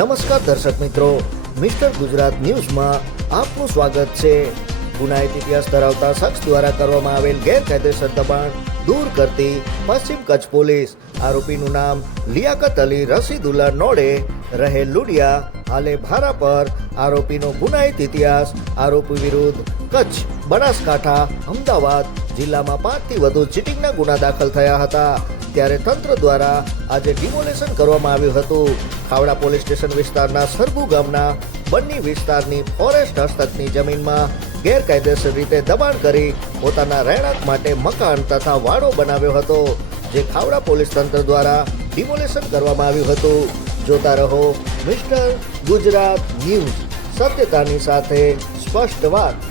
નમસ્કાર દર્શક મિત્રો, મિસ્ટર ગુજરાત ન્યૂઝમાં આપનું સ્વાગત છે। ગુનાહિત ઇતિહાસ ધરાવતા શખ્સ દ્વારા કરવામાં આવેલ ગેરકાયદેસર દબાણ દૂર કરતી પશ્ચિમ કચ્છ પોલીસ આરોપીનું નામ લિયાકત અલી રશીદુલ્લા નોડે રહે લુડિયા હાલે ભારા પર આરોપીનો ગુનાહિત ઇતિહાસ આરોપી વિરુદ્ધ કચ્છ, બનાસકાંઠા, અમદાવાદ જિલ્લામાં 5 થી વધુ ચીટિંગના ગુના દાખલ થયા હતા। ત્યારે તંત્ર દ્વારા આજે ડિમોલેશન કરવામાં આવ્યું હતું। ખાવડા પોલીસ સ્ટેશન વિસ્તારના સરગુ ગામના બન્ની વિસ્તારની ફોરેસ્ટ હસ્તકની જમીનમાં ગેરકાયદેસર રીતે દબાણ કરી પોતાના રહેણાંક માટે મકાન તથા વાડો બનાવ્યો હતો, જે ખાવડા પોલીસ તંત્ર દ્વારા ડિમોલેશન કરવામાં આવ્યું હતું। જોતા રહો મિસ્ટર ગુજરાત ન્યૂઝ, સત્યતાની સાથે સ્પષ્ટ વાત।